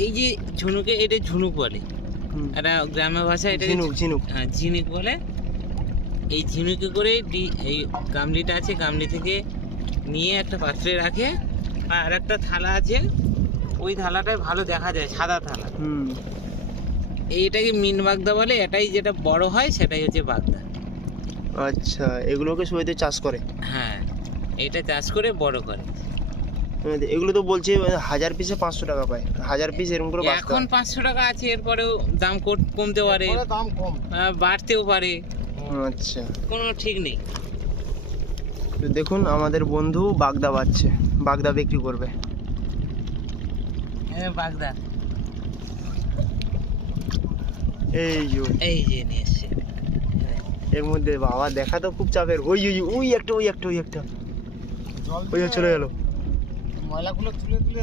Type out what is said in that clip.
এই যে ঝিনুকে, এটা ঝিনুক বলে, এটা গ্রামের ভাষায় এটা ঝিনুক। হ্যাঁ ঝিনুক বলে। এই ঝিনুকে করে এই গামলিটা আছে, গামলি থেকে নিয়ে একটা পাত্রে রাখে, আর একটা থালা আছে, ওই থালাটায় ভালো দেখা যায়, সাদা থালা। এইটাকে মিন বাগদা বলে। এটাই যেটা বড় হয় সেটাই হচ্ছে বাগদা। আচ্ছা, এগুলোকে সবাই চাষ করে? হ্যাঁ, এটা চাষ করে বড় করে। এগুলো তো বলছে 1000 পিসে 500 টাকা পায়, 1000 পিস এরকম করে বাঁচতে এখন 500 টাকা আছে, এরপরেও দাম কমতে পারে, দাম কম বাড়তেও পারে। আচ্ছা, কোনো ঠিক নেই। তো দেখুন আমাদের বন্ধু বাগদা বাচ্ছে, বাগদা বিক্রি করবে। হ্যাঁ বাগদা এই যে নিয়ে এসছে। এর মধ্যে বাবা দেখা তো খুব চাপের। ওই একটা চলে গেল। ময়লাগুলো তুলে তুলে